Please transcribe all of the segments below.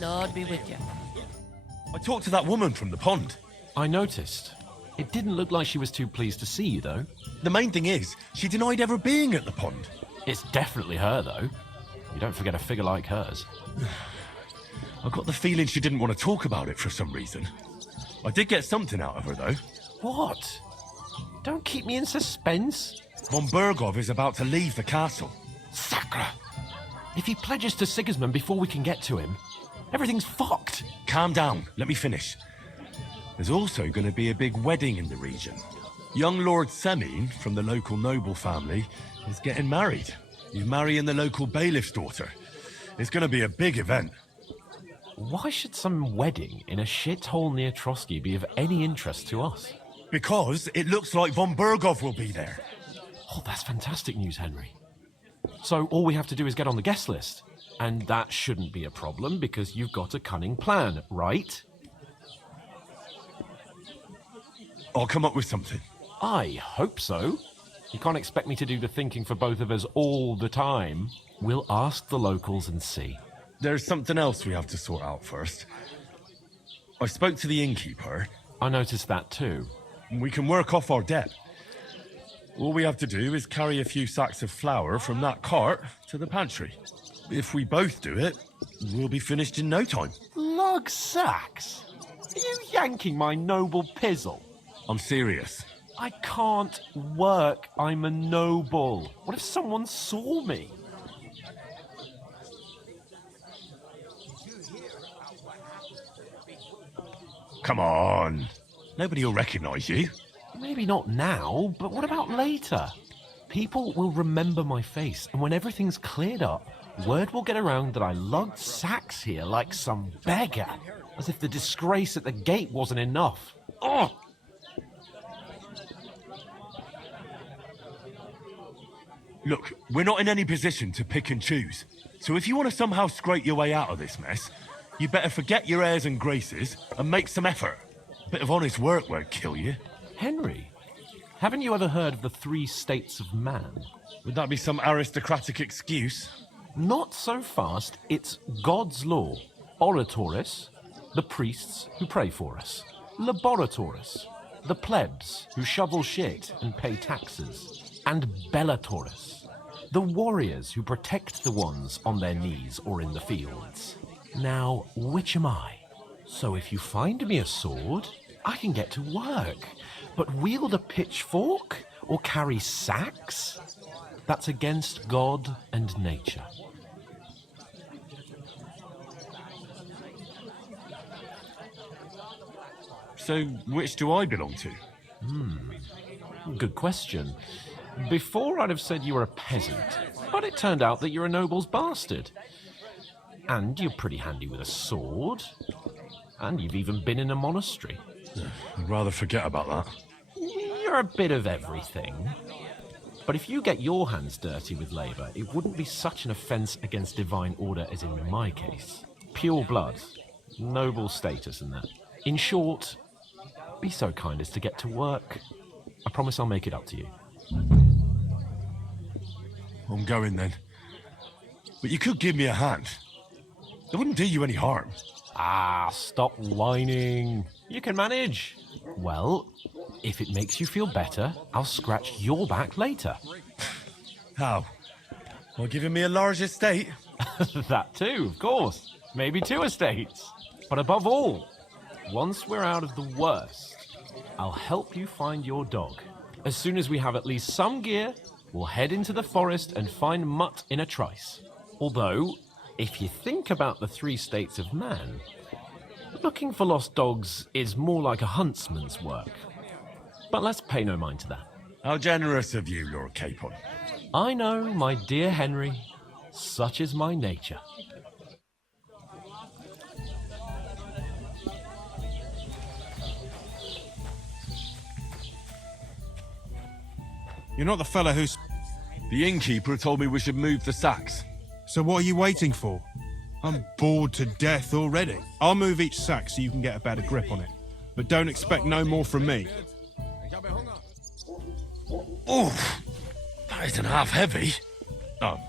Lord be with you. I talked to that woman from the pond. I noticed. It didn't look like she was too pleased to see you, though. The main thing is, she denied ever being at the pond. It's definitely her, though. You don't forget a figure like hers. I got the feeling she didn't want to talk about it for some reason. I did get something out of her, though. What? Don't keep me in suspense. Von Bergov is about to leave the castle. Sacre! If he pledges to Sigismund before we can get to him, everything's fucked. Calm down, let me finish. There's also going to be a big wedding in the region. Young Lord Semine, from the local noble family, is getting married. He's marrying the local bailiff's daughter. It's going to be a big event. Why should some wedding in a shithole near Trotsky be of any interest to us? Because it looks like Von Bergov will be there. Oh, that's fantastic news, Henry. So all we have to do is get on the guest list. And that shouldn't be a problem because you've got a cunning plan, right? I'll come up with something. I hope so. You can't expect me to do the thinking for both of us all the time. We'll ask the locals and see. There's something else we have to sort out first. I spoke to the innkeeper. I noticed that too. We can work off our debt. All we have to do is carry a few sacks of flour from that cart to the pantry. If we both do it, we'll be finished in no time. Lug sacks? Are you yanking my noble pizzle? I'm serious. I can't work. I'm a noble. What if someone saw me? Come on. Nobody will recognize you. Maybe not now, but what about later? People will remember my face, and when everything's cleared up, word will get around that I lugged sacks here like some beggar, as if the disgrace at the gate wasn't enough. Oh! Look, we're not in any position to pick and choose. So if you want to somehow scrape your way out of this mess, you better forget your airs and graces and make some effort. A bit of honest work won't kill you. Henry, haven't you ever heard of the 3 states of man? Would that be some aristocratic excuse? Not so fast. It's God's law. Oratoris, the priests who pray for us. Laboratoris, the plebs who shovel shit and pay taxes. And Bellatoris, the warriors who protect the ones on their knees or in the fields. Now, which am I? So if you find me a sword, I can get to work. But wield a pitchfork or carry sacks? That's against God and nature. So which do I belong to? Good question. Before I'd have said you were a peasant, but it turned out that you're a noble's bastard. And you're pretty handy with a sword. And you've even been in a monastery. I'd rather forget about that. You're a bit of everything. But if you get your hands dirty with labour, it wouldn't be such an offence against divine order as in my case. Pure blood, noble status and that. In short, be so kind as to get to work. I promise I'll make it up to you. I'm going then. But you could give me a hand. It wouldn't do you any harm. Ah, stop whining. You can manage. Well, if it makes you feel better, I'll scratch your back later. How? By giving me a large estate? That too, of course. Maybe 2 estates. But above all, once we're out of the worst, I'll help you find your dog. As soon as we have at least some gear, we'll head into the forest and find Mutt in a trice. Although, if you think about the 3 states of man, looking for lost dogs is more like a huntsman's work. But let's pay no mind to that. How generous of you, Lord Capon. I know, my dear Henry, such is my nature. You're not the fella who's... The innkeeper told me we should move the sacks. So what are you waiting for? I'm bored to death already. I'll move each sack so you can get a better grip on it. But don't expect no more from me. Oof! That isn't half heavy. Oh.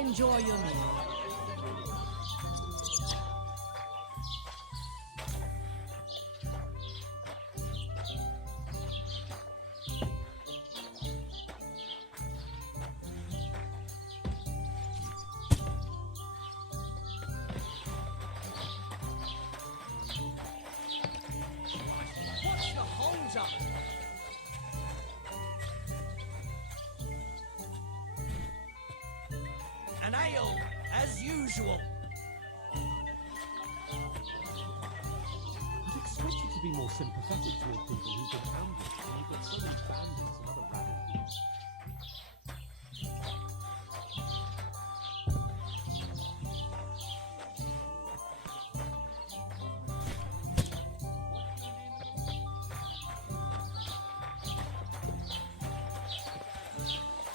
Enjoy your meal. What's the hold up? An ale, as usual. I'd expect you to be more sympathetic toward people who've been ambushed when you've got so many bandits and other rabble here.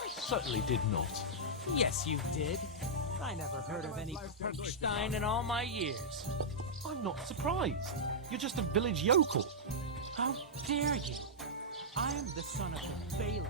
I certainly did not. Yes, you did. I never heard of any Perkstein in all my years. I'm not surprised. You're just a village yokel. How dare you? I am the son of the bailiff.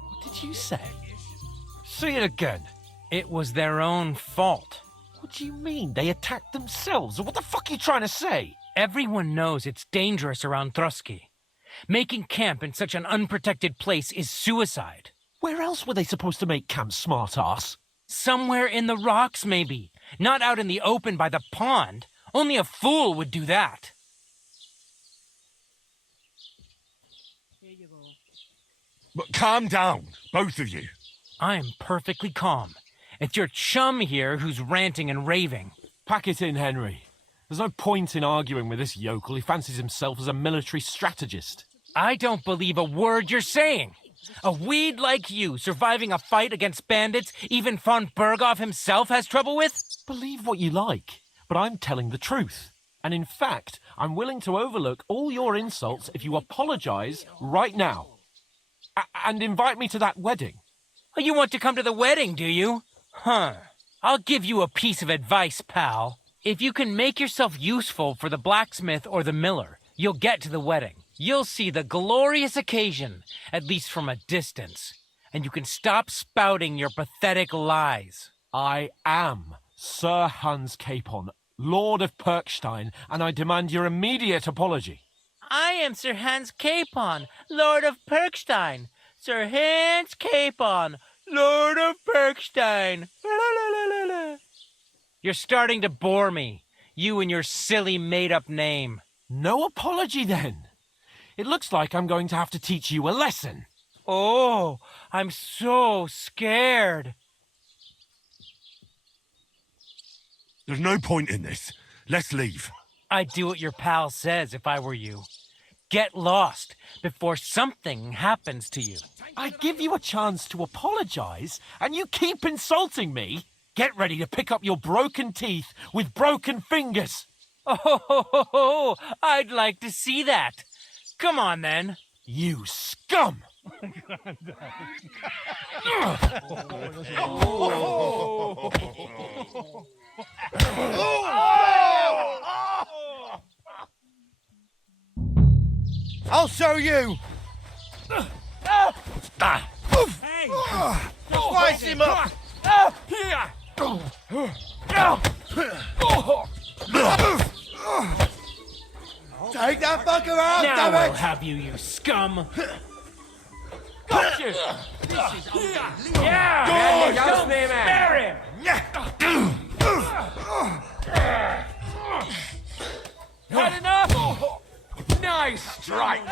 What did you say? Say it again. It was their own fault. What do you mean? They attacked themselves? What the fuck are you trying to say? Everyone knows it's dangerous around Trusky. Making camp in such an unprotected place is suicide. Where else were they supposed to make camp, smartass? Somewhere in the rocks, maybe. Not out in the open by the pond. Only a fool would do that. Here you go. But calm down, both of you. I'm perfectly calm. It's your chum here who's ranting and raving. Pack it in, Henry. There's no point in arguing with this yokel. He fancies himself as a military strategist. I don't believe a word you're saying. A weed like you surviving a fight against bandits even von Berghoff himself has trouble with? Believe what you like, but I'm telling the truth. And in fact, I'm willing to overlook all your insults if you apologize right now. And invite me to that wedding. Oh, you want to come to the wedding, do you? Huh. I'll give you a piece of advice, pal. If you can make yourself useful for the blacksmith or the miller, you'll get to the wedding. You'll see the glorious occasion, at least from a distance. And you can stop spouting your pathetic lies. I am Sir Hans Capon, Lord of Perkstein, and I demand your immediate apology. I am Sir Hans Capon, Lord of Perkstein. Sir Hans Capon, Lord of Perkstein. You're starting to bore me. You and your silly made-up name. No apology, then. It looks like I'm going to have to teach you a lesson. Oh, I'm so scared. There's no point in this. Let's leave. I'd do what your pal says if I were you. Get lost before something happens to you. I give you a chance to apologize, and you keep insulting me. Get ready to pick up your broken teeth with broken fingers. Oh, I'd like to see that. Come on, then. You scum! I'll show you! Hey! Slice him up! Take that fucker out, Now damn I'll it! have you, you scum. Got you! Yeah! Don't spare him! Had enough? Nice strike!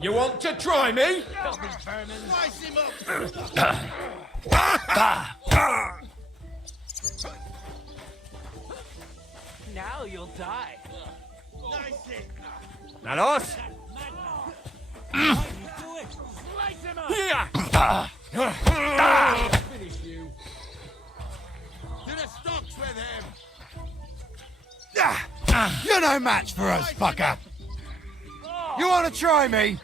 You want to try me? Slice him up! Now you'll die. Nice hit! Nanos? To the stocks with him! You're no match for us, fucker! You want to try me?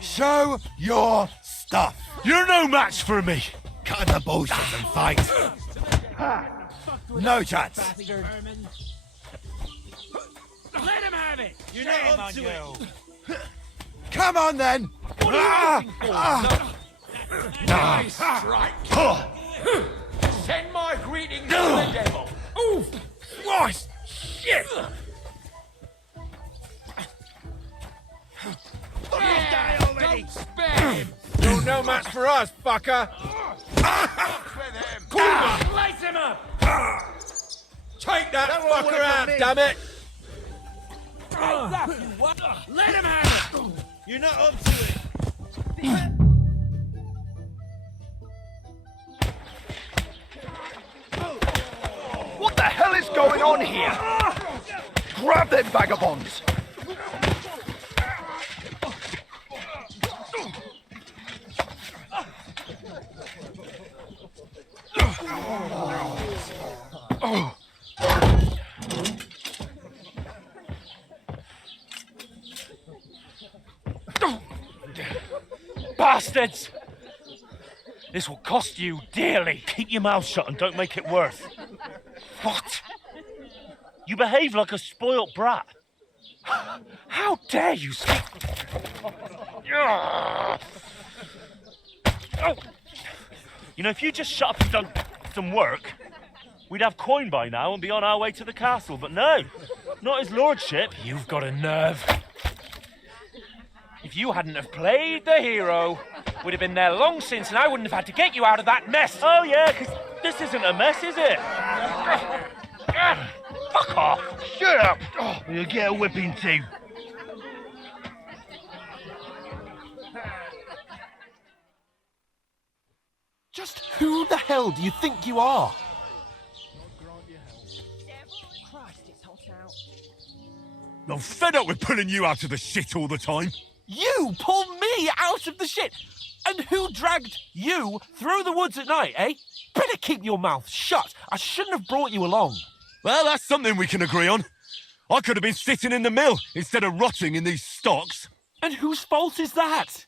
Show your stuff. You're no match for me. Cut the bullshit and fight. No chance. Let him have it! You're not up to it. Come on then. Nice strike! Send my greetings to the devil! Oof! Christ! Shit! Don't spare him! You're no match for us, fucker. Lace him up! Take that fucker out, damn it. Let him have it! You're not up to it. What the hell is going on here? Grab them vagabonds! Bastards! This will cost you dearly. Keep your mouth shut and don't make it worse. What? You behave like a spoilt brat. How dare you speak? You know, if you just shut up and done some work, we'd have coin by now and be on our way to the castle. But no, not his lordship. You've got a nerve. If you hadn't have played the hero, we'd have been there long since and I wouldn't have had to get you out of that mess. Oh yeah, because this isn't a mess, is it? Fuck off. Shut up! You'll get a whipping too. Just who the hell do you think you are? I'm fed up with pulling you out of the shit all the time. You pull me out of the shit! And who dragged you through the woods at night, eh? Better keep your mouth shut. I shouldn't have brought you along. Well, that's something we can agree on. I could have been sitting in the mill instead of rotting in these stocks. And whose fault is that?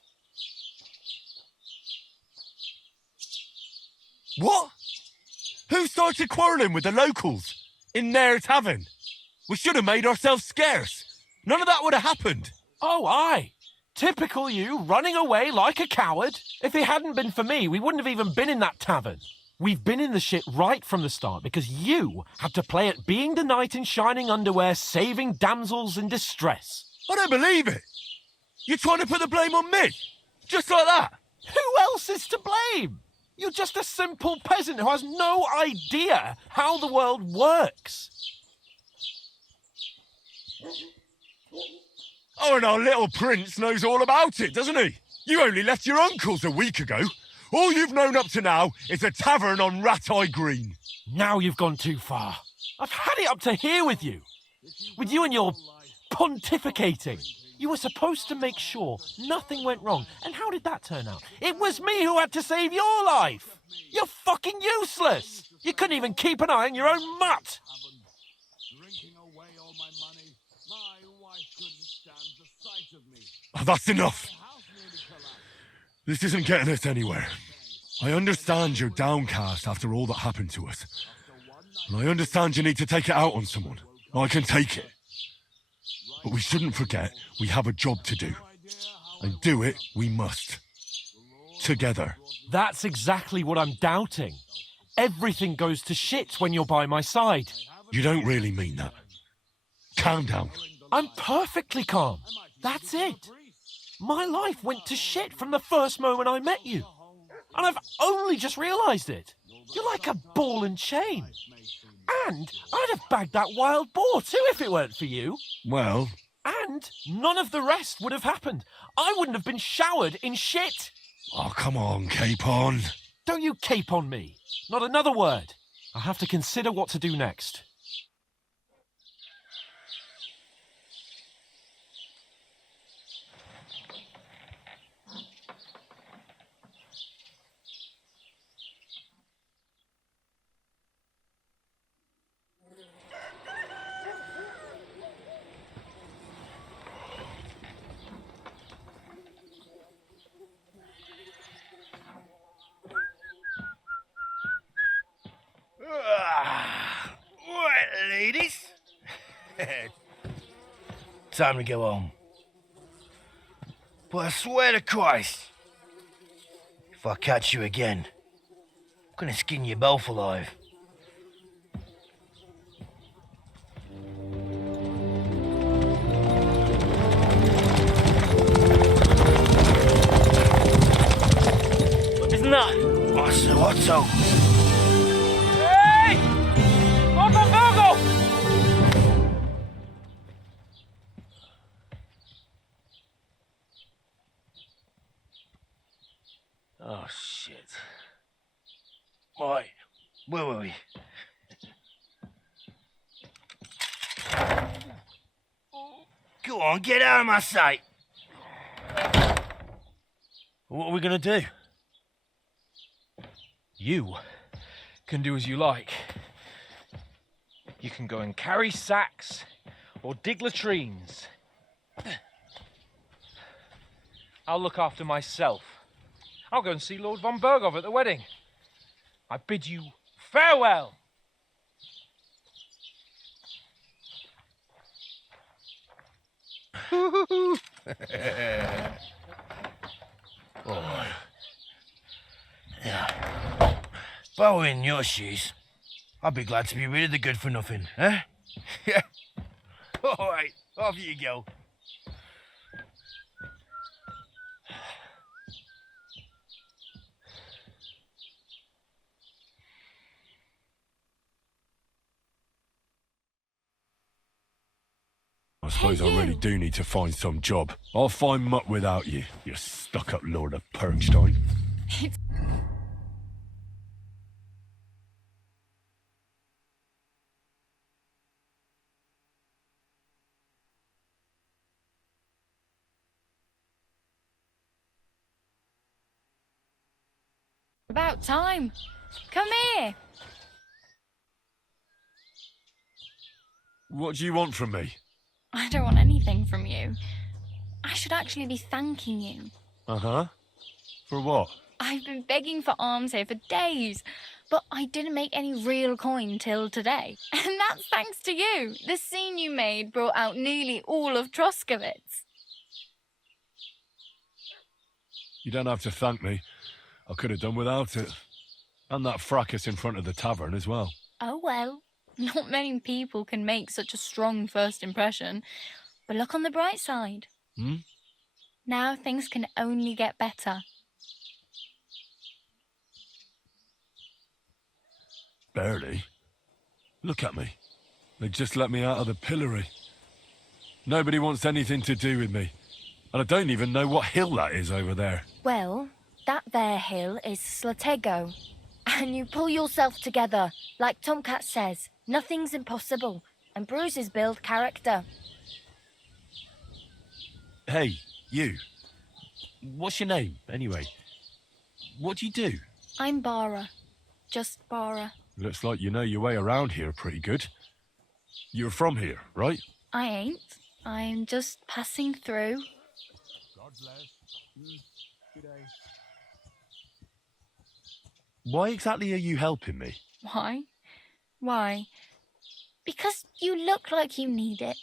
What? Who started quarrelling with the locals in their tavern? We should have made ourselves scarce. None of that would have happened. Oh, aye. Typical you, running away like a coward. If it hadn't been for me, we wouldn't have even been in that tavern. We've been in the shit right from the start because you had to play at being the knight in shining underwear, saving damsels in distress. I don't believe it. You're trying to put the blame on me? Just like that? Who else is to blame? You're just a simple peasant who has no idea how the world works. Oh, and our little prince knows all about it, doesn't he? You only left your uncle's a week ago. All you've known up to now is a tavern on Rat-Eye Green. Now you've gone too far. I've had it up to here with you. With you and your pontificating. You were supposed to make sure nothing went wrong. And how did that turn out? It was me who had to save your life. You're fucking useless. You couldn't even keep an eye on your own mutt. Oh, that's enough. This isn't getting us anywhere. I understand you're downcast after all that happened to us. And I understand you need to take it out on someone. I can take it. But we shouldn't forget we have a job to do. And do it we must. Together. That's exactly what I'm doubting. Everything goes to shit when you're by my side. You don't really mean that. Calm down. I'm perfectly calm. That's it. My life went to shit from the first moment I met you. And I've only just realised it. You're like a ball and chain. And I'd have bagged that wild boar too if it weren't for you. Well... And none of the rest would have happened. I wouldn't have been showered in shit. Oh, come on, Capon. Don't you cape on me. Not another word. I'll have to consider what to do next. Time to go home. But I swear to Christ, if I catch you again, I'm gonna skin you both alive. Isn't that? What's so? Hey! Go! Oh, shit. Right, where were we? Go on, get out of my sight. What are we gonna do? You can do as you like. You can go and carry sacks or dig latrines. I'll look after myself. I'll go and see Lord von Bergov at the wedding. I bid you farewell. Oh. Yeah. If I were in your shoes, I'd be glad to be rid of the good for nothing, eh? Yeah. All right, off you go. I suppose I really do need to find some job. I'll find mutt without you, you stuck-up Lord of Perkstein. About time. Come here. What do you want from me? I don't want anything from you. I should actually be thanking you. Uh-huh. For what? I've been begging for alms here for days, but I didn't make any real coin till today. And that's thanks to you. The scene you made brought out nearly all of Troskowitz. You don't have to thank me. I could have done without it. And that fracas in front of the tavern as well. Oh well, not many people can make such a strong first impression. But look on the bright side. Hmm? Now things can only get better. Barely. Look at me. They just let me out of the pillory. Nobody wants anything to do with me. And I don't even know what hill that is over there. Well, that there hill is Slatego. And you pull yourself together. Like Tomcat says, nothing's impossible. And bruises build character. Hey, you. What's your name, anyway? What do you do? I'm Bara. Just Bara. Looks like you know your way around here pretty good. You're from here, right? I ain't. I'm just passing through. God bless. Good day. Why exactly are you helping me? Why? Why? Because you look like you need it.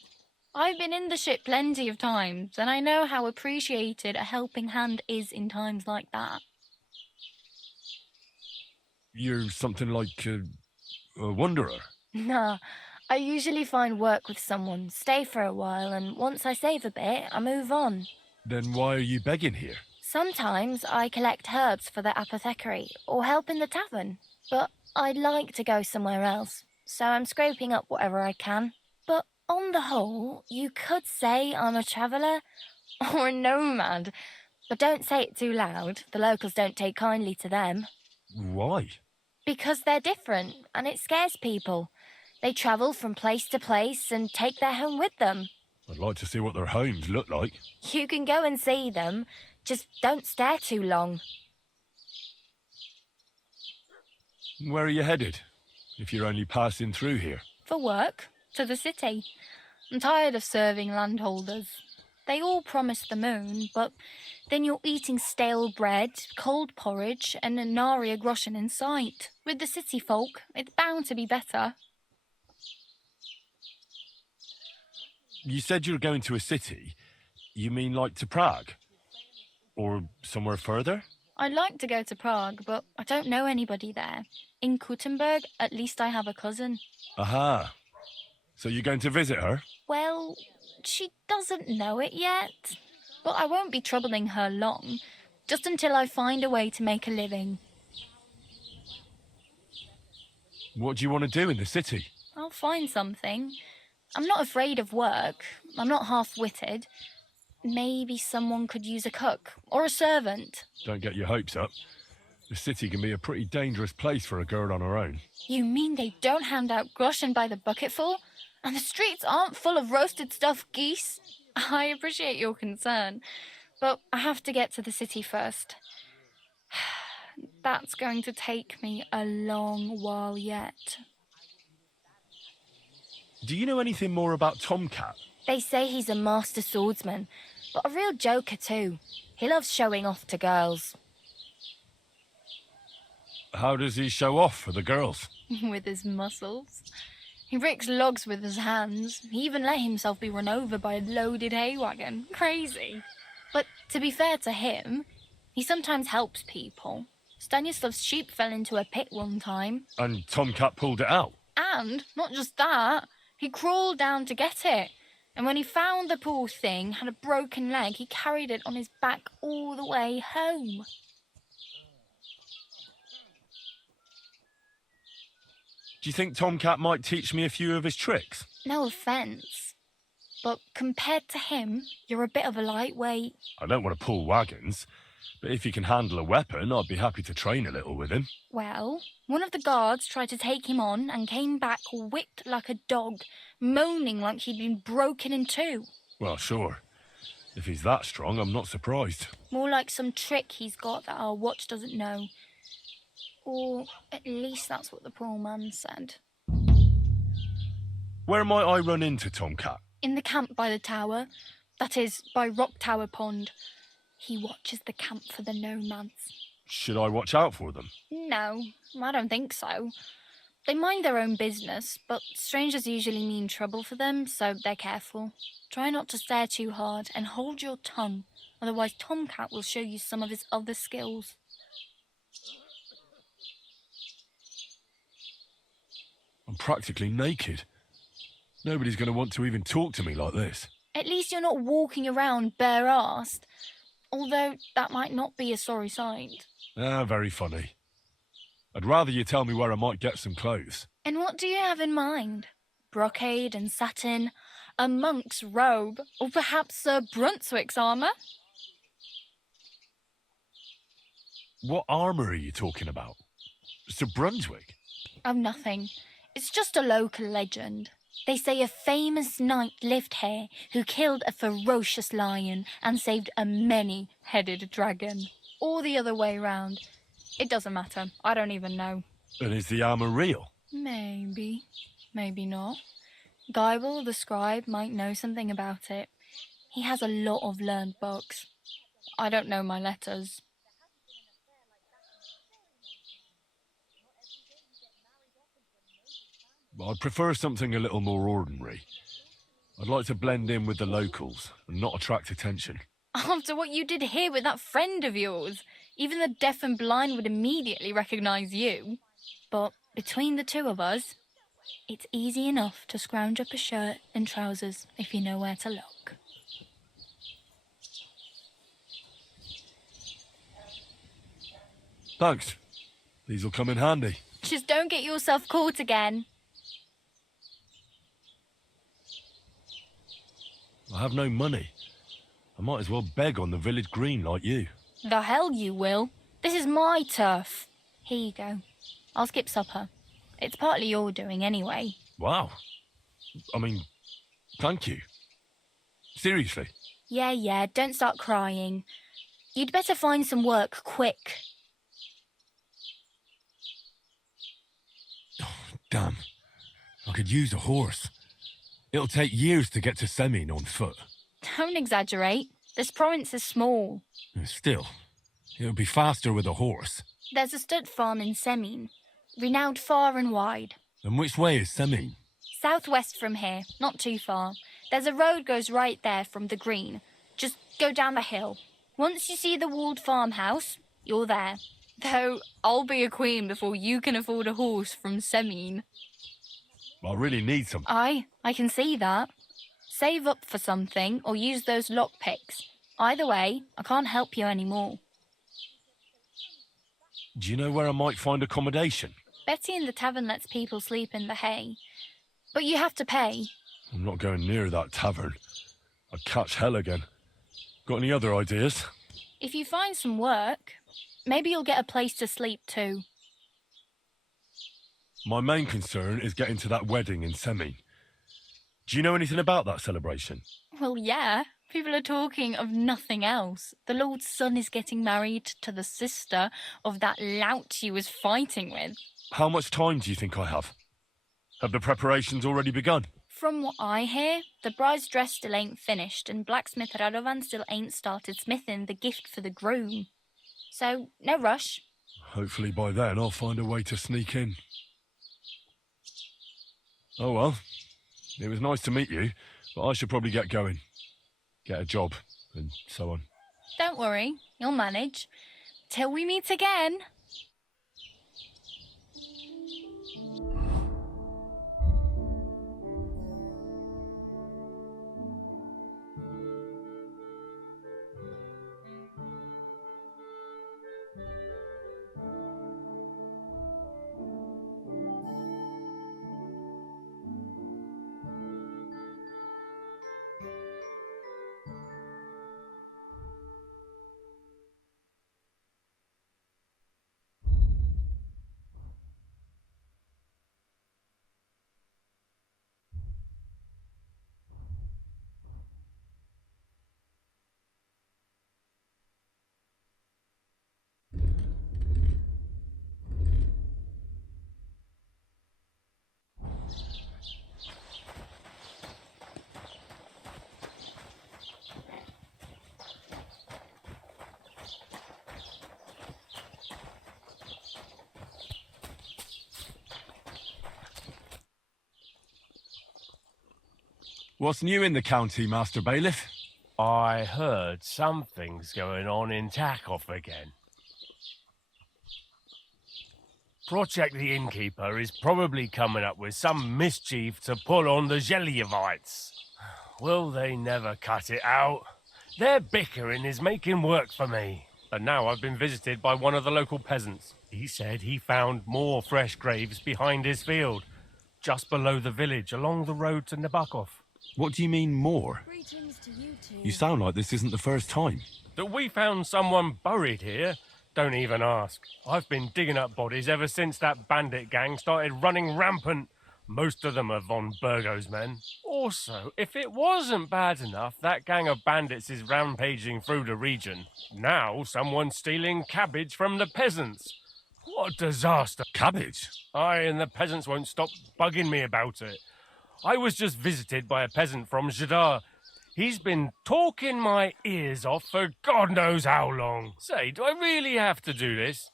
I've been in the ship plenty of times, and I know how appreciated a helping hand is in times like that. You're something like a wanderer? Nah, I usually find work with someone, stay for a while, and once I save a bit, I move on. Then why are you begging here? Sometimes I collect herbs for the apothecary, or help in the tavern. But I'd like to go somewhere else, so I'm scraping up whatever I can. But on the whole, you could say I'm a traveller, or a nomad. But don't say it too loud, the locals don't take kindly to them. Why? Because they're different, and it scares people. They travel from place to place and take their home with them. I'd like to see what their homes look like. You can go and see them, just don't stare too long. Where are you headed, if you're only passing through here? For work, to the city. I'm tired of serving landholders. They all promise the moon, but then you're eating stale bread, cold porridge, and a nary a groschen in sight. With the city folk, it's bound to be better. You said you were going to a city. You mean like to Prague? Or somewhere further? I'd like to go to Prague, but I don't know anybody there. In Kuttenberg, at least I have a cousin. Aha. So you're going to visit her? Well, she doesn't know it yet. But I won't be troubling her long, just until I find a way to make a living. What do you want to do in the city? I'll find something. I'm not afraid of work. I'm not half-witted. Maybe someone could use a cook or a servant. Don't get your hopes up. The city can be a pretty dangerous place for a girl on her own. You mean they don't hand out groschen by the bucketful? And the streets aren't full of roasted stuffed geese? I appreciate your concern, but I have to get to the city first. That's going to take me a long while yet. Do you know anything more about Tomcat? They say he's a master swordsman, but a real joker too. He loves showing off to girls. How does he show off for the girls? With his muscles. He ricks logs with his hands. He even let himself be run over by a loaded hay wagon. Crazy. But to be fair to him, he sometimes helps people. Stanislav's sheep fell into a pit one time. And Tomcat pulled it out? And, not just that, he crawled down to get it. And when he found the poor thing had a broken leg, he carried it on his back all the way home. Do you think Tomcat might teach me a few of his tricks? No offence, but compared to him, you're a bit of a lightweight. I don't want to pull wagons, but if he can handle a weapon, I'd be happy to train a little with him. Well, one of the guards tried to take him on and came back whipped like a dog, moaning like he'd been broken in two. Well, sure. If he's that strong, I'm not surprised. More like some trick he's got that our watch doesn't know. Or at least that's what the poor man said. Where might I run into Tomcat? In the camp by the tower. That is, by Rock Tower Pond. He watches the camp for the nomads. Should I watch out for them? No, I don't think so. They mind their own business, but strangers usually mean trouble for them, so they're careful. Try not to stare too hard and hold your tongue, otherwise Tomcat will show you some of his other skills. I'm practically naked. Nobody's going to want to even talk to me like this. At least you're not walking around bare-arsed, although that might not be a sorry sight. Ah, very funny. I'd rather you tell me where I might get some clothes. And what do you have in mind? Brocade and satin, a monk's robe, or perhaps Sir Brunswick's armour? What armour are you talking about? Sir Brunswick? Oh, nothing. It's just a local legend. They say a famous knight lived here who killed a ferocious lion and saved a many-headed dragon. Or the other way round. It doesn't matter. I don't even know. And is the armour real? Maybe. Maybe not. Geibel, the scribe, might know something about it. He has a lot of learned books. I don't know my letters. I'd prefer something a little more ordinary. I'd like to blend in with the locals and not attract attention. After what you did here with that friend of yours, even the deaf and blind would immediately recognise you. But between the two of us, it's easy enough to scrounge up a shirt and trousers if you know where to look. Thanks. These'll come in handy. Just don't get yourself caught again. I have no money. I might as well beg on the village green like you. The hell you will. This is my turf. Here you go. I'll skip supper. It's partly your doing anyway. Wow. I mean, thank you. Seriously. Yeah, don't start crying. You'd better find some work quick. Oh, damn. I could use a horse. It'll take years to get to Semin on foot. Don't exaggerate. This province is small. Still, it'll be faster with a horse. There's a stud farm in Semin, renowned far and wide. And which way is Semin? Southwest from here, not too far. There's a road goes right there from the green. Just go down the hill. Once you see the walled farmhouse, you're there. Though I'll be a queen before you can afford a horse from Semine. I really need some. I can see that. Save up for something or use those lockpicks. Either way, I can't help you anymore. Do you know where I might find accommodation? Betty in the tavern lets people sleep in the hay. But you have to pay. I'm not going near that tavern. I'd catch hell again. Got any other ideas? If you find some work, maybe you'll get a place to sleep too. My main concern is getting to that wedding in Semine. Do you know anything about that celebration? Well, yeah. People are talking of nothing else. The Lord's son is getting married to the sister of that lout you was fighting with. How much time do you think I have? Have the preparations already begun? From what I hear, the bride's dress still ain't finished and blacksmith Radovan still ain't started smithing the gift for the groom. So, no rush. Hopefully by then I'll find a way to sneak in. Oh well, it was nice to meet you, but I should probably get going. Get a job, and so on. Don't worry, you'll manage. Till we meet again. What's new in the county, Master Bailiff? I heard something's going on in Takoff again. Project the Innkeeper is probably coming up with some mischief to pull on the Gelievites. Will they never cut it out? Their bickering is making work for me. And now I've been visited by one of the local peasants. He said he found more fresh graves behind his field, just below the village, along the road to Nabokov. What do you mean, more? Greetings to you two. You sound like this isn't the first time. That we found someone buried here? Don't even ask. I've been digging up bodies ever since that bandit gang started running rampant. Most of them are von Burgo's men. Also, if it wasn't bad enough, that gang of bandits is rampaging through the region. Now someone's stealing cabbage from the peasants. What a disaster. Cabbage? Aye, and the peasants won't stop bugging me about it. I was just visited by a peasant from Jadar. He's been talking my ears off for God knows how long. Say, do I really have to do this?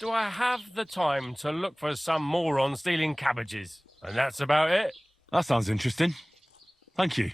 Do I have the time to look for some moron stealing cabbages? And that's about it. That sounds interesting. Thank you.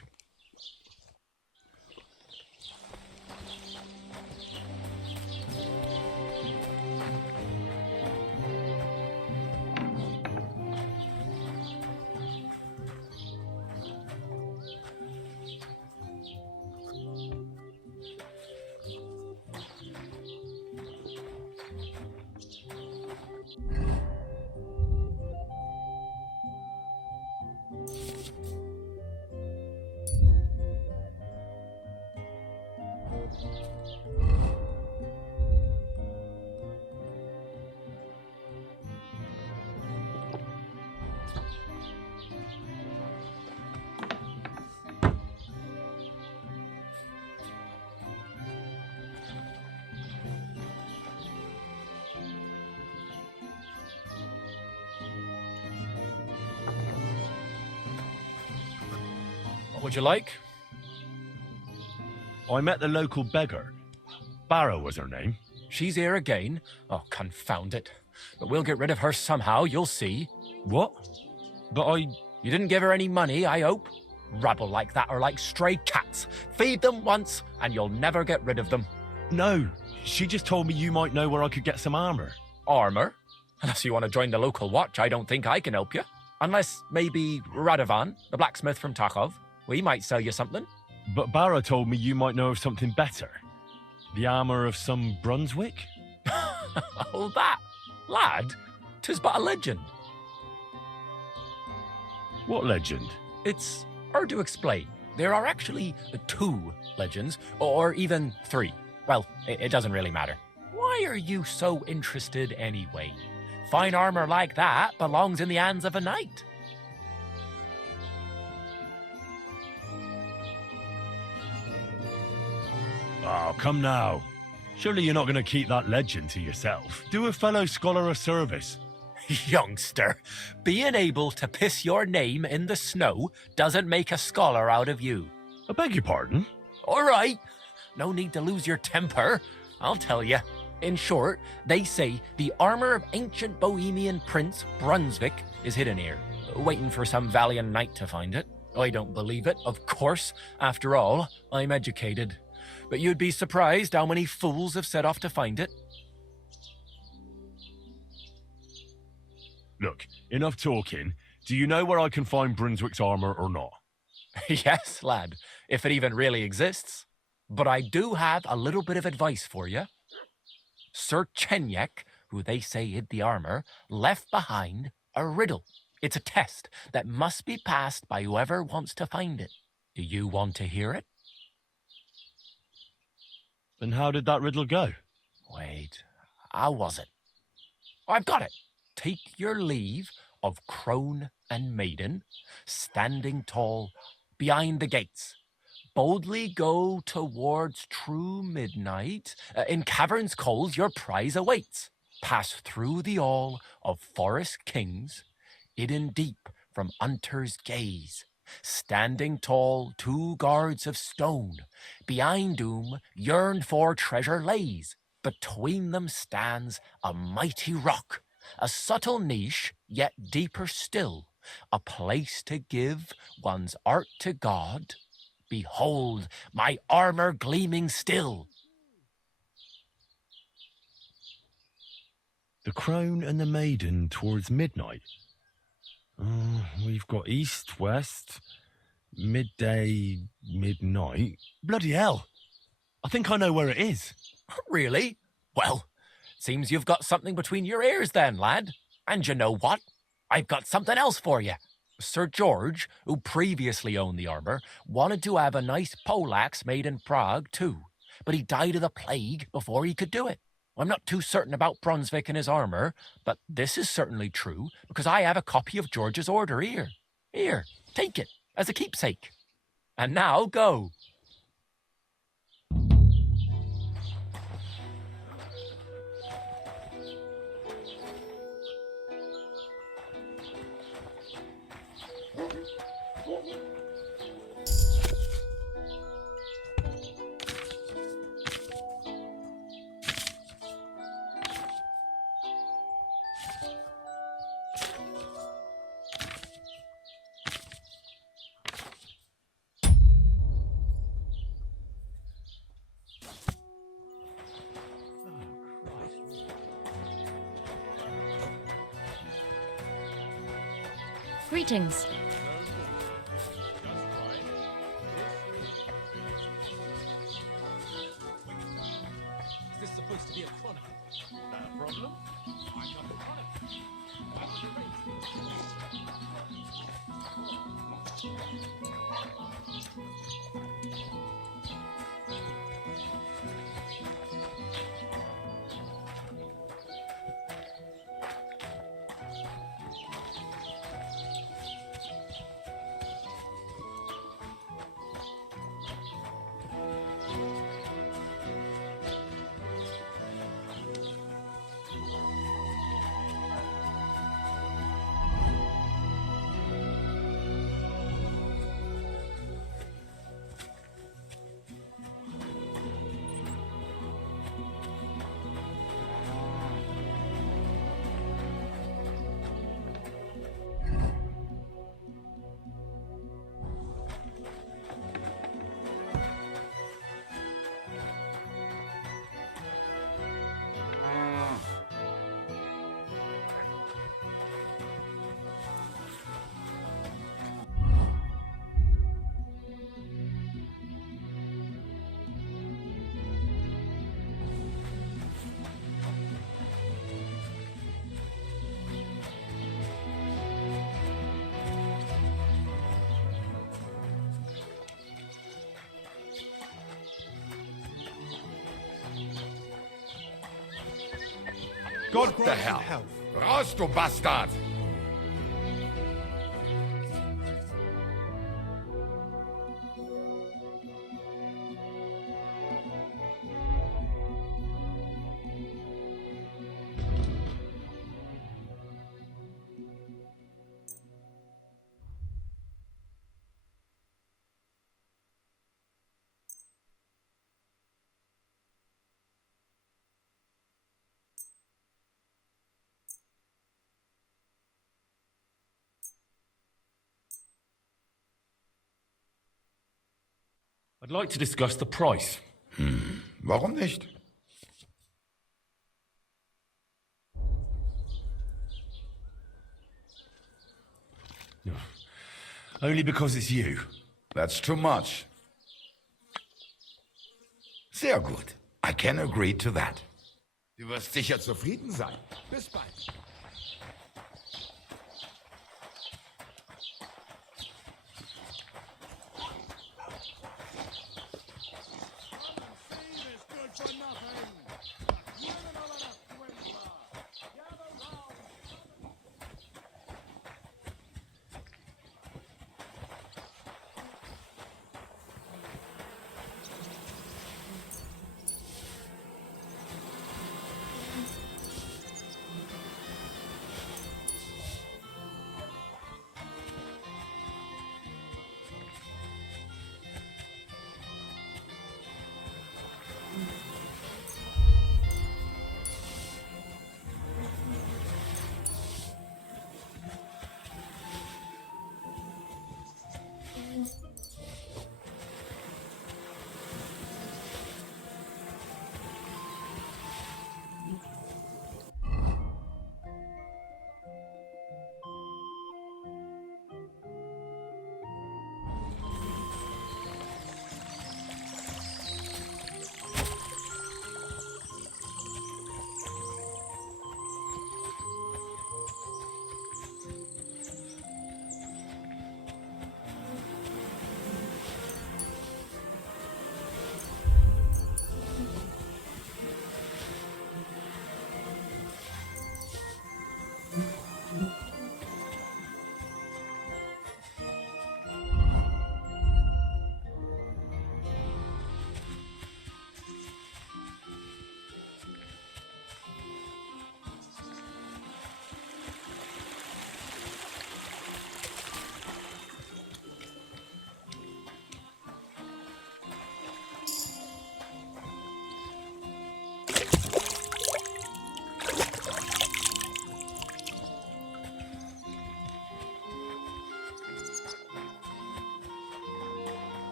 What would you like? I met the local beggar. Barrow was her name. She's here again? Oh, confound it. But we'll get rid of her somehow, you'll see. What? But You didn't give her any money, I hope? Rabble like that are like stray cats. Feed them once, and you'll never get rid of them. No, she just told me you might know where I could get some armor. Armor? Unless you want to join the local watch, I don't think I can help you. Unless maybe Radovan, the blacksmith from Takhov. We might sell you something. But Barra told me you might know of something better. The armor of some Brunswick? Oh, that? Lad, 'tis but a legend. What legend? It's hard to explain. There are actually 2 legends, or even 3. Well, it doesn't really matter. Why are you so interested anyway? Fine armor like that belongs in the hands of a knight. Oh, come now. Surely you're not going to keep that legend to yourself. Do a fellow scholar a service. Youngster, being able to piss your name in the snow doesn't make a scholar out of you. I beg your pardon? All right, no need to lose your temper. I'll tell you. In short, they say the armor of ancient Bohemian Prince Brunswick is hidden here, waiting for some valiant knight to find it. I don't believe it, of course. After all, I'm educated. But you'd be surprised how many fools have set off to find it. Look, enough talking. Do you know where I can find Brunswick's armor or not? Yes, lad, if it even really exists. But I do have a little bit of advice for you. Sir Chenyek, who they say hid the armor, left behind a riddle. It's a test that must be passed by whoever wants to find it. Do you want to hear it? And how did that riddle go? Wait, how was it? I've got it. Take your leave of crone and maiden, standing tall behind the gates. Boldly go towards true midnight. In caverns cold your prize awaits. Pass through the all of forest kings, hidden deep from hunter's gaze. Standing tall, 2 guards of stone, behind whom yearned for treasure lays. Between them stands a mighty rock, a subtle niche, yet deeper still, a place to give one's art to God. Behold, my armor gleaming still. The crone and the maiden towards midnight. We've got east, west, midday, midnight. Bloody hell. I think I know where it is. Really? Well, seems you've got something between your ears then, lad. And you know what? I've got something else for you. Sir George, who previously owned the armor, wanted to have a nice poleaxe made in Prague too, but he died of the plague before he could do it. I'm not too certain about Brunswick and his armor, but this is certainly true because I have a copy of George's order here. Here, take it as a keepsake. And now go. Greetings. Is this supposed to be a chronicle? Not a problem. I'm not a chronicle. God What the grant you hell? health. Raus, du Bastard! I'd like to discuss the price. Warum nicht? Only because it's you. That's too much. Sehr gut. I can agree to that. Du wirst sicher zufrieden sein. Bis bald.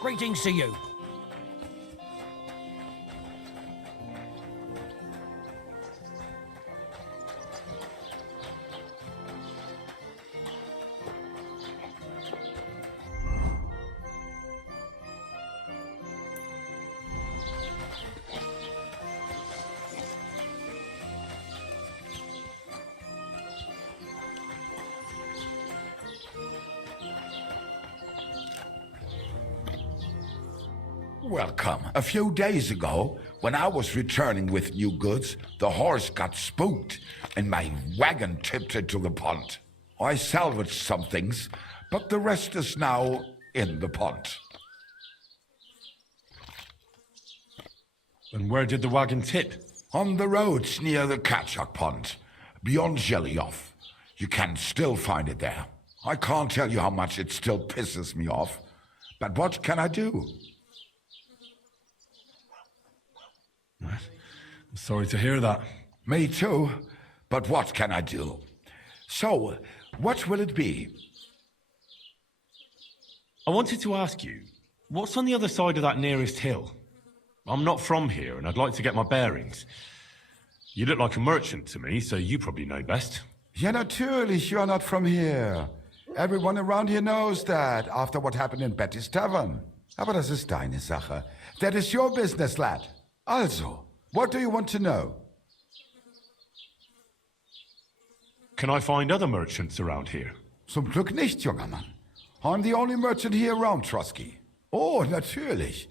Greetings to you. Welcome. A few days ago, when I was returning with new goods, the horse got spooked and my wagon tipped into the pond. I salvaged some things, but the rest is now in the pond. And where did the wagon tip? On the roads near the Katchak Pond, beyond Jelioff. You can still find it there. I can't tell you how much it still pisses me off, but what can I do? I'm sorry to hear that. Me too, but what can I do? So, what will it be? I wanted to ask you, what's on the other side of that nearest hill? I'm not from here, and I'd like to get my bearings. You look like a merchant to me, so you probably know best. Ja, natürlich, you are not from here. Everyone around here knows that, after what happened in Betty's Tavern. Aber das ist deine Sache. That is your business, lad. Also, what do you want to know? Can I find other merchants around here? Zum Glück nicht, junger Mann. I'm the only merchant here around, Trotsky. Oh, natürlich.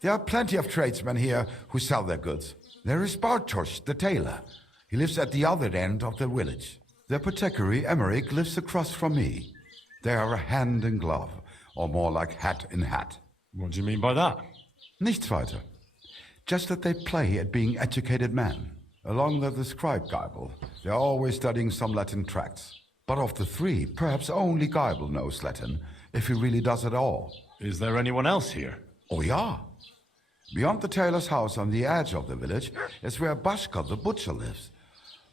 There are plenty of tradesmen here who sell their goods. There is Bartosz, the tailor. He lives at the other end of the village. The apothecary, Emmerich, lives across from me. They are hand in glove, or more like hat in hat. What do you mean by that? Nichts weiter. Just that they play at being educated men. Along the scribe Geibel, they are always studying some Latin tracts. But of the three, perhaps only Geibel knows Latin, if he really does at all. Is there anyone else here? Oh yeah. Beyond the tailor's house on the edge of the village is where Bashka the butcher lives.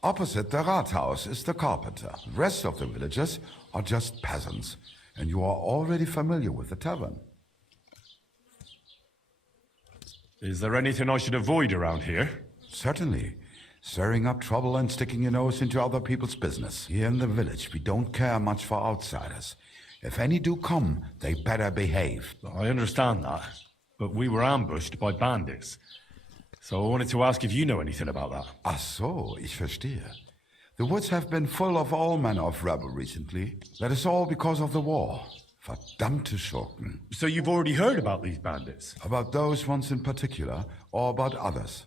Opposite the Rathaus is the carpenter. The rest of the villagers are just peasants, and you are already familiar with the tavern. Is there anything I should avoid around here? Certainly. Stirring up trouble and sticking your nose into other people's business. Here in the village, we don't care much for outsiders. If any do come, they better behave. I understand that, but we were ambushed by bandits. So I wanted to ask if you know anything about that. Ach so, ich verstehe. The woods have been full of all manner of rebel recently. That is all because of the war. Verdammte Schurken. So you've already heard about these bandits? About those ones in particular, or about others.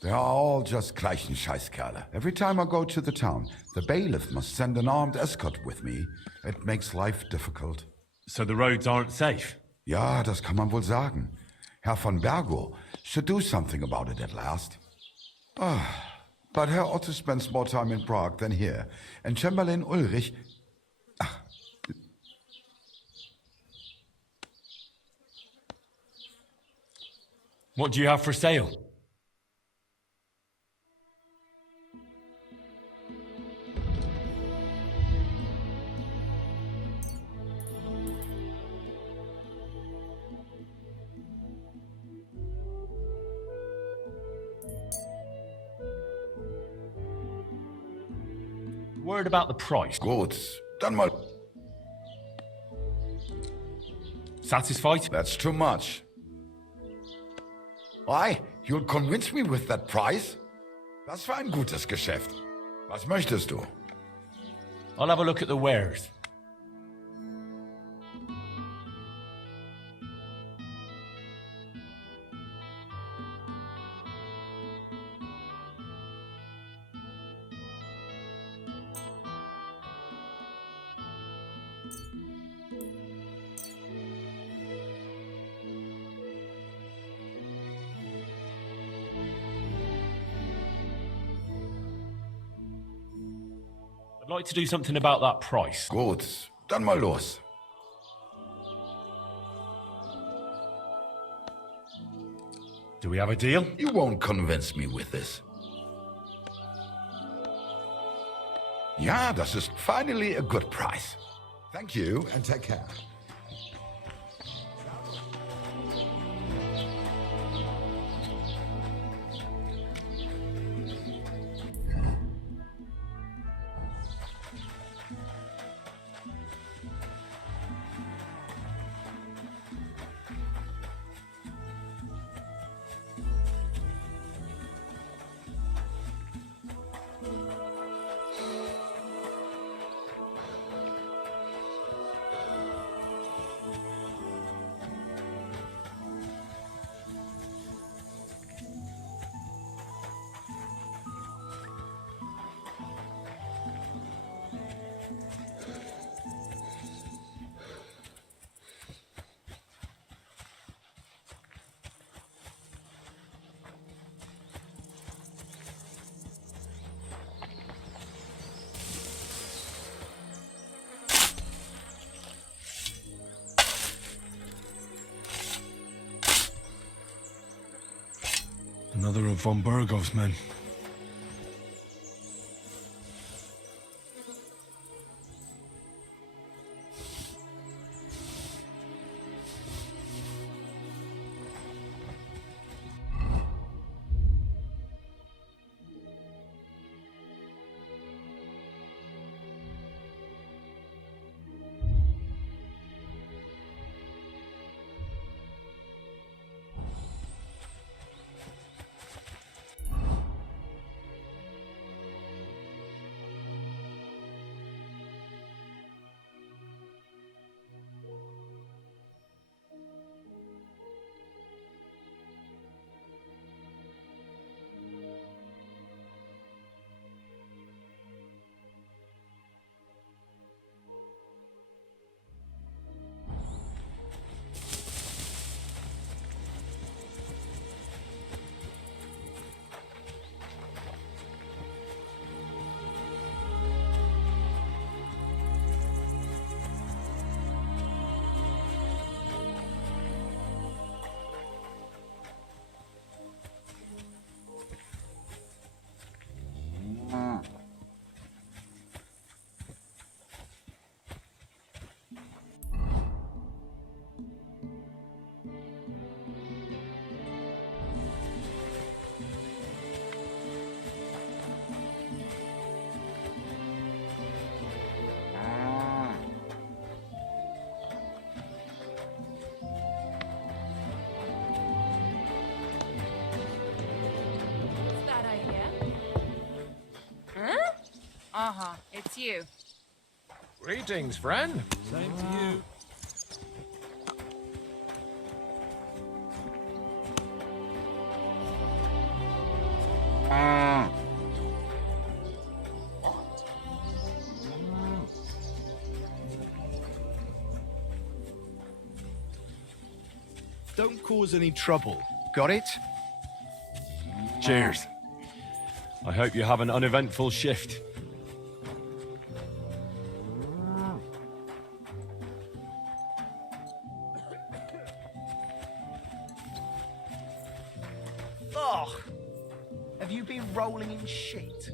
They are all just gleichen Scheißkerle. Every time I go to the town, the bailiff must send an armed escort with me. It makes life difficult. So the roads aren't safe? Ja, das kann man wohl sagen. Herr von Bergo should do something about it at last. But Herr Otto spends more time in Prague than here, and Chamberlain Ulrich... What do you have for sale? Word about the price. Gut, dann mal... Satisfied? That's too much. Why? You'll convince me with that price? Das war ein gutes Geschäft. Was möchtest du? I'll have a look at the wares. I'd like to do something about that price. Gut, dann mal los. Do we have a deal? You won't convince me with this. Ja, das ist finally a good price. Thank you and take care. Another of von Burgov's men. it's you. Greetings, friend. Same to you. Don't cause any trouble. Got it? Cheers. I hope you have an uneventful shift. Ugh! Have you been rolling in shit?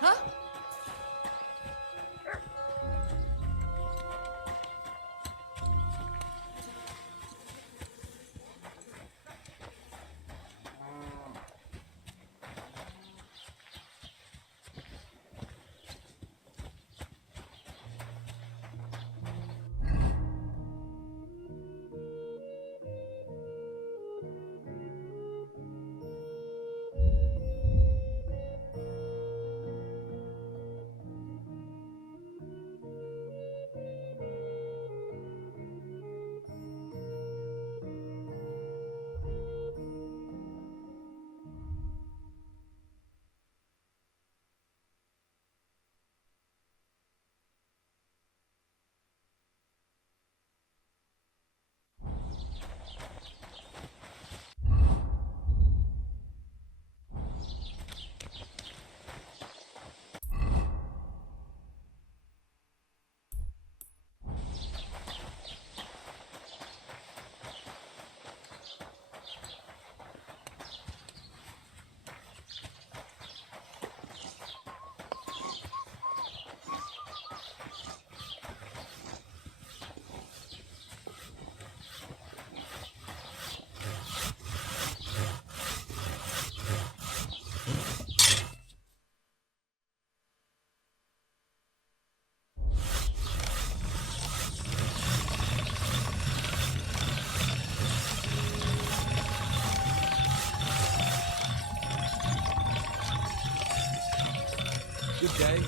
Huh? Good day.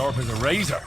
Sharp as a razor.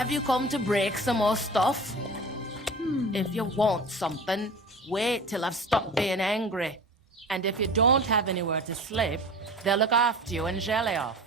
Have you come to break some more stuff? If you want something, wait till I've stopped being angry. And if you don't have anywhere to sleep, they'll look after you and jelly off.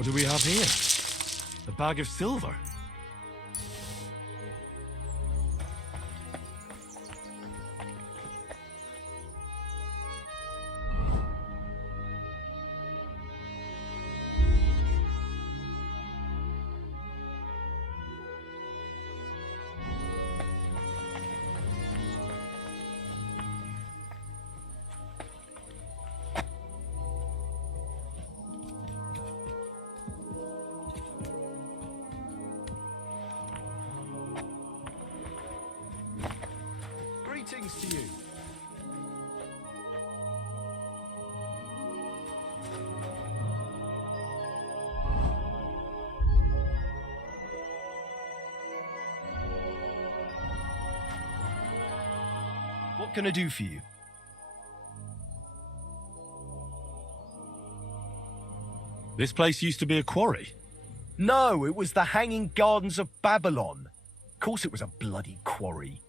What do we have here? A bag of silver. Greetings to you. What can I do for you? This place used to be a quarry. No, it was the Hanging Gardens of Babylon. Of course it was a bloody quarry.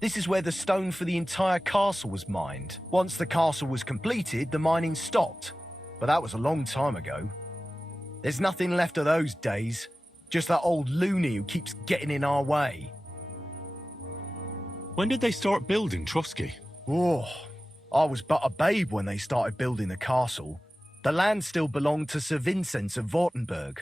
This is where the stone for the entire castle was mined. Once the castle was completed, the mining stopped. But that was a long time ago. There's nothing left of those days. Just that old loony who keeps getting in our way. When did they start building Trotsky? Oh, I was but a babe when they started building the castle. The land still belonged to Sir Vincent of Wartenberg.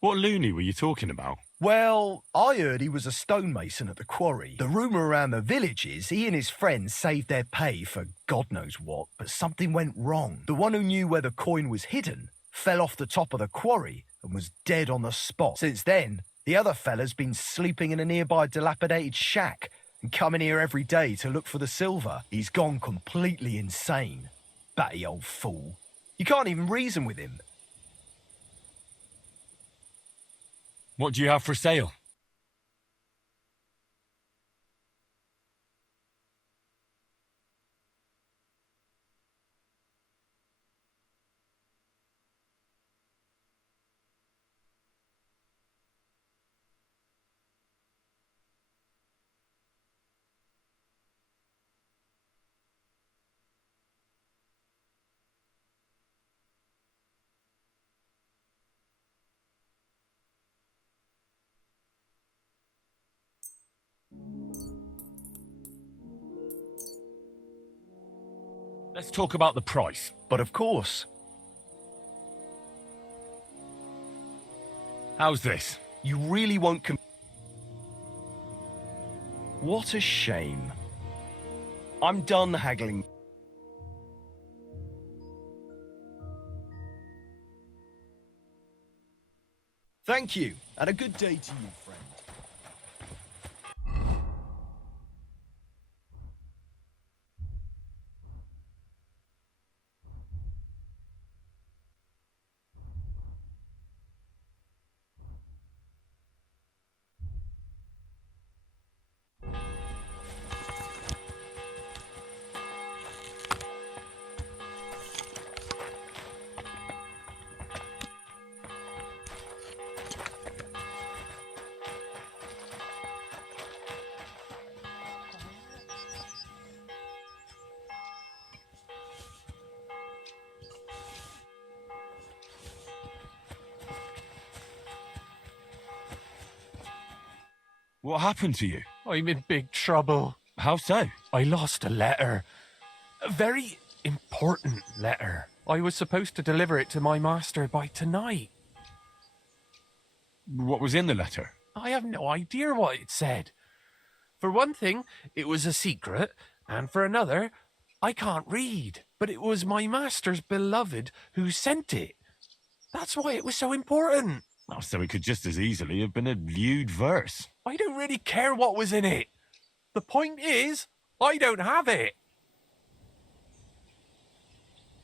What loony were you talking about? Well, I heard he was a stonemason at the quarry. The rumour around the village is he and his friends saved their pay for God knows what, but something went wrong. The one who knew where the coin was hidden fell off the top of the quarry and was dead on the spot. Since then, the other fella's been sleeping in a nearby dilapidated shack and coming here every day to look for the silver. He's gone completely insane. Batty old fool. You can't even reason with him. What do you have for sale? Let's talk about the price. But of course. How's this? You really won't What a shame. I'm done haggling. Thank you, and a good day to you, friend. What happened to you? I'm in big trouble. How so? I lost a letter. A very important letter. I was supposed to deliver it to my master by tonight. What was in the letter? I have no idea what it said. For one thing, it was a secret, and for another, I can't read. But it was my master's beloved who sent it. That's why it was so important. Oh, so it could just as easily have been a lewd verse. I don't really care what was in it. The point is, I don't have it.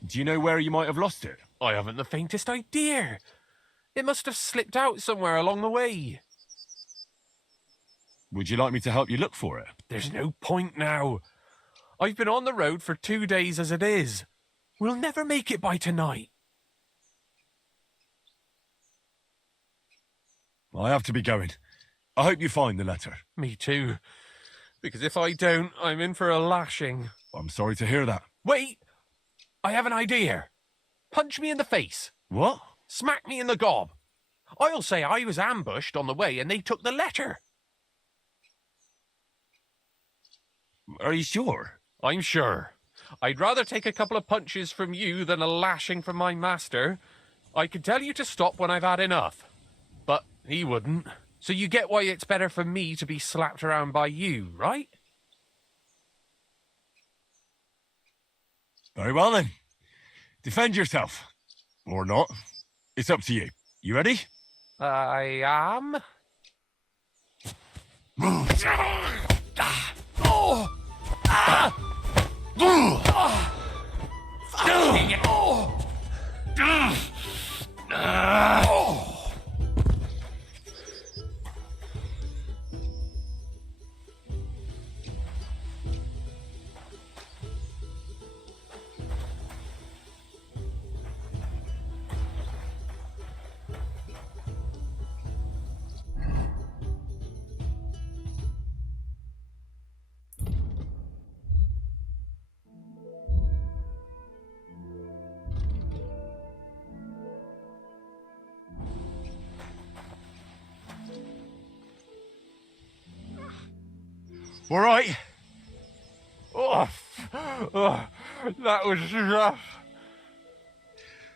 Do you know where you might have lost it? I haven't the faintest idea. It must have slipped out somewhere along the way. Would you like me to help you look for it? There's no point now. I've been on the road for 2 days as it is. We'll never make it by tonight. I have to be going. I hope you find the letter. Me too. Because if I don't, I'm in for a lashing. I'm sorry to hear that. Wait! I have an idea. Punch me in the face. What? Smack me in the gob. I'll say I was ambushed on the way and they took the letter. Are you sure? I'm sure. I'd rather take a couple of punches from you than a lashing from my master. I could tell you to stop when I've had enough. But he wouldn't. So you get why it's better for me to be slapped around by you, right? Very well then. Defend yourself. Or not. It's up to you. You ready? I am. All right. That was rough.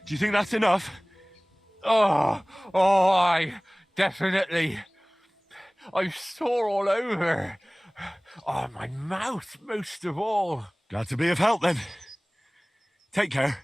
Do you think that's enough? I definitely. I'm sore all over. Oh, my mouth most of all. Glad to be of help then. Take care.